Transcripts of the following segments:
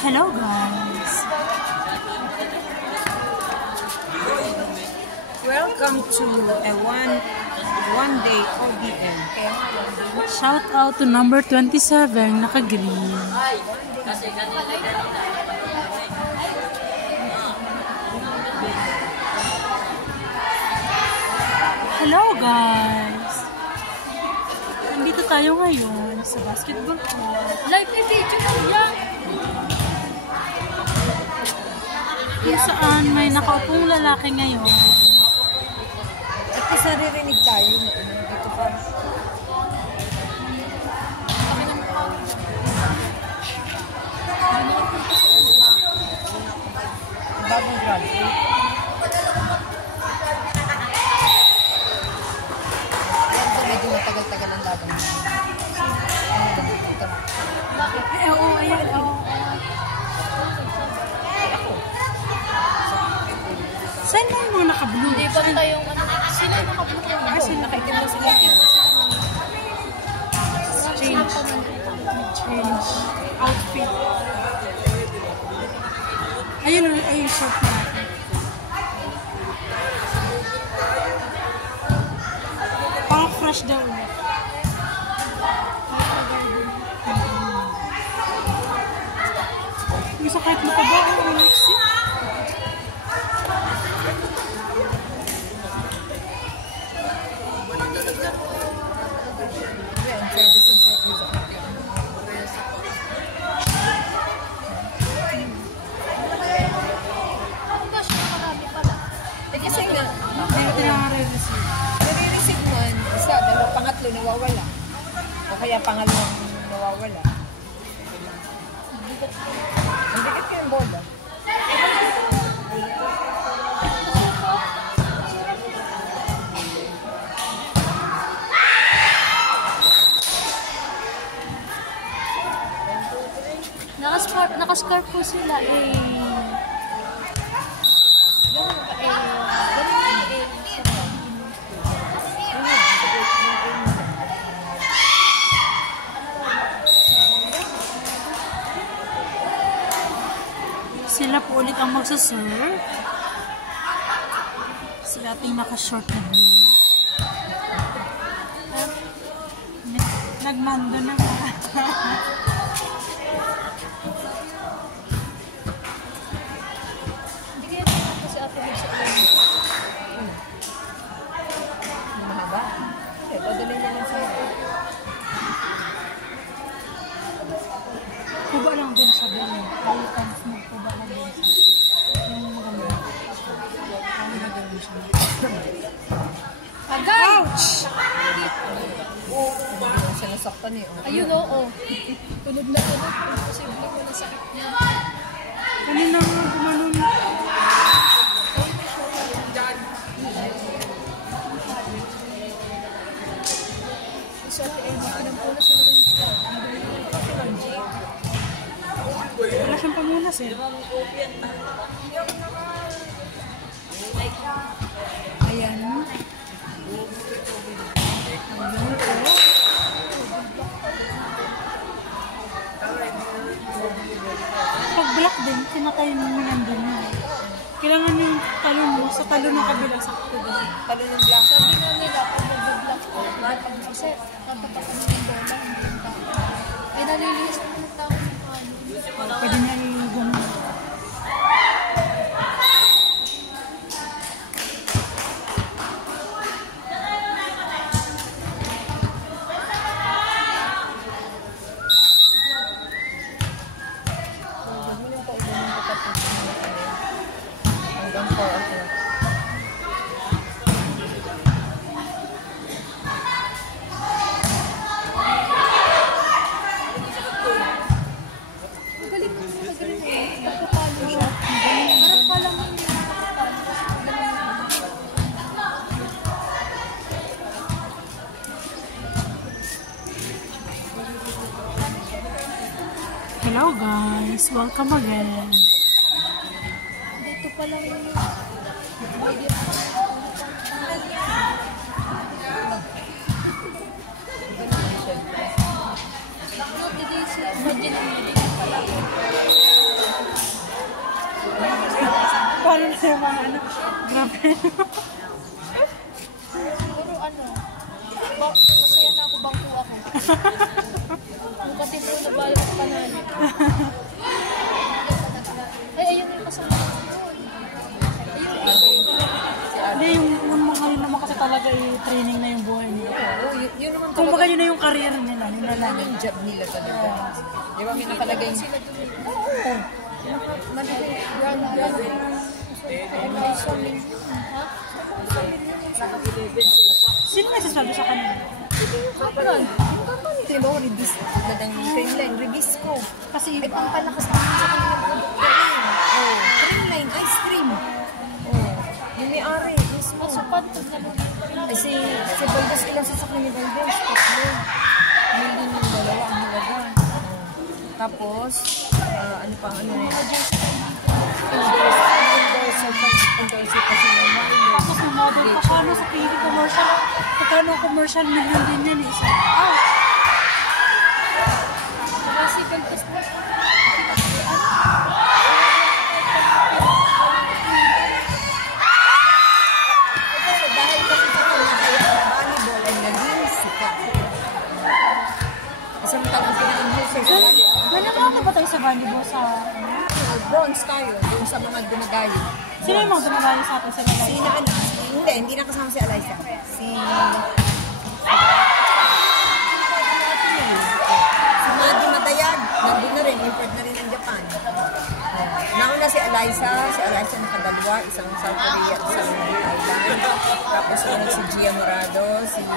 Hello guys! Welcome to a one day OBM. Shout out to number 27, naka-green. Hello guys! Nandito tayo ngayon sa basketball court. Live video yan! Kung saan may nakaupong lalaki ngayon. At kasi naririnig tayo dito pa. Bagong graduate. Medyo matagal-tagal ang laban. Oo, ayan. Saan na yung mga naka-blue? Hindi ba tayong sila naka-blue? Kasi nakaitim na sila. Change outfit. Ayun, short na. Parang fresh daw. Isa kahit makaba ang Alexi. Kasi nga, Hindi ko tinaka-receive. nare-receive mo, isa, dalawa, pangatlo, nawawala. O kaya pangalawang nawawala. Ang dikit ko yung bola. Nakascarf po sila eh. Sila po ulit ang magsaserve. Si ating naka-short na blue. Nagmando na ba? Hindi kaya naman kasi ate sa ulan. Mahaba. Eh, padalay na lang sa'yo. Kuba lang din sa bilin. All times magkuba lang din siya. Yung maganda. Yung maganda siya. Agay! Ouch! Siya nasaktan eh. Ayun, oo. Tunog na tunog. Imposible ko na sakit niya. Kanina nga gumanon. Isa ate Emma, pinampunas na naman yung Wala siyang pamunas eh. Ayan. Pag black din, kinakay mo nandun na. Kailangan yung talon mo sa talon ng kabila sa kuda. Talo ng black. Sabi nga nila, pag mag-block ko, kasi tatapak ko ng bola, hindi yung tao. Ay, nalilinis ko ng tao ng ano. Pwede niya i-gano'n. Hanggang 4 o'clock. Magaling mo na magaling eh. Nakapalo siya. Parang kala mo hindi nakapalo. Hello guys, welcome again. Dito pa lang yung Imagine ang hindi pala. Lalo na yung mga ano. Grabe. Siguro ano, masaya na ako, bangko ako. Bukatin mo na bala ako panalo. Ay, ayun yung kasama ko doon. Hindi, yung mga yun naman kasi talaga i-training na yung buhay nila. Oo, yun naman Kung baga yun na yung career nila, yun na lang. yung job nila talaga. Di ba may nakalagay? Oo. Sino nga sasabi sa kanila? Kapalan. Yung kapalan. Di ba, release. Gadang train line, release ko. Kasi Ay, iba. pampalakas naman sa kanila produkto. Oh, train line, ice cream. Oh, yung may-ari, mismo. Masupan pag nalulito. Si Valdez, ilang sasakyan ni Valdez? Tatlo. Million yung dalawa, ang halaga. Oh. Tapos, ano pa, ano yun? Endorser pa siya naman. Tapos ng model pa siya no, sa TV commercial. Pagkano commercial million din yan isa. Kasi Valdez na siya. Dahil kasi sa kanya, kaya volleyball ay naging sikat. Isang taong pinag-endorser sa Nanakata ba tayo sa volleyball sa... bronze tayo, yung sa mga dumagayo. Sino yung mga dumagayo sa atin sa Si lalaki? na ano, hindi na kasama si Eliza. Si Madi Matayag, nandun na rin, import na rin ng Japan. Nauna si Eliza nakadalawa, isang South Korea, isang Thailand. Tapos si Gia Morado, sino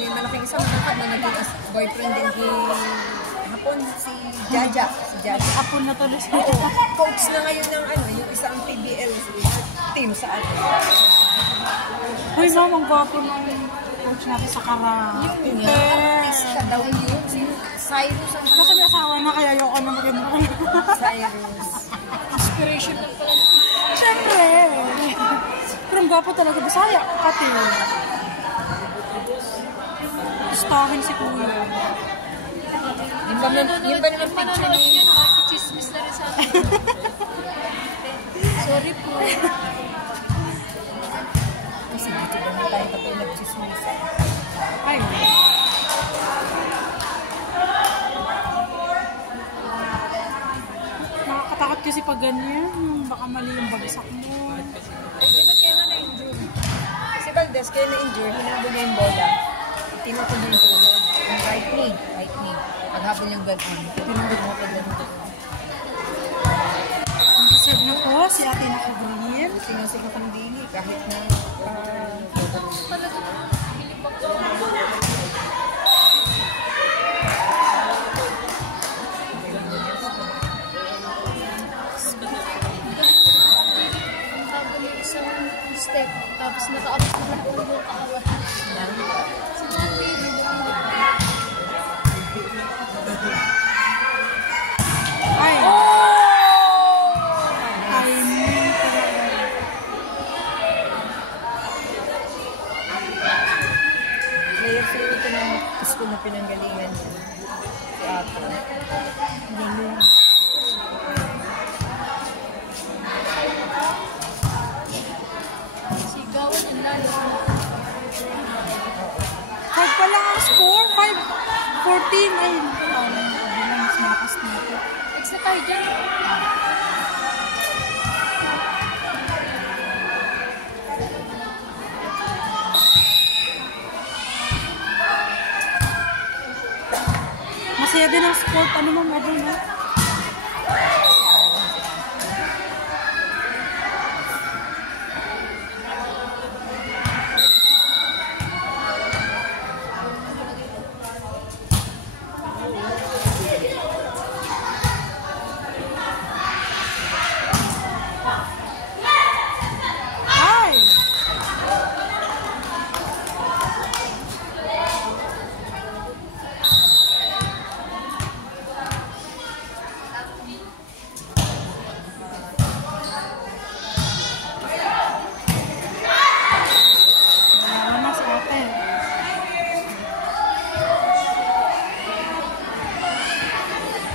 yung malaking isang malakad na naging boyfriend din ni Hapon, si Jaja. Apon na tuloy siya. Oo, coach na ngayon ng ano, yung isang PBL team sa atin. Uy, ma'am, ang gwapo ng coach natin sa Kara. Yun nga, artista daw yun. Si Cyrus ang Kasi may asawa na, kaya ayoko na maganda. Cyrus. Inspiration lang pala. Siyempre. Pero ang gwapo talaga. Bisaya, kati. Gustahin si Kuya. Yung ba naman picture Manonood ni... niya, nakakichismis na rin sa akin. Sorry po. Kasi dito naman tayo kapag nagchismisa. Ay. Nakakatakot kasi pag ganyan. Baka mali yung bagsak mo. Eh, di ba kaya nga na-injure? Si Valdez, kaya na-injure, hinabol niya yung bola. Tinutuloy yung tulog. Yung right knee. Paghabol yung gano'n. Pinulog mo pa dyan. Serve na po si Ate Nakagreen. Sinusigat ang dili kahit na... Tapos yung isang step, tapos nakaabot ko lang ulo kaawat. Sa mga TV, Ay. Ay, mean talaga. Player sa ito ng school na pinanggalingan niya. Si Ato. Galing. sigawan ang lalo. 5 pa lang ang score. 5-14. Ay, hindi na mas makas nito. Next na tayo dyan. Masaya din ang sport. Ano mo, Mado, no? Ay! Wala na si ate.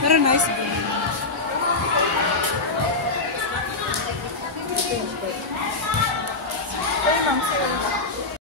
Pero nice game. Okay, ma'am, sir.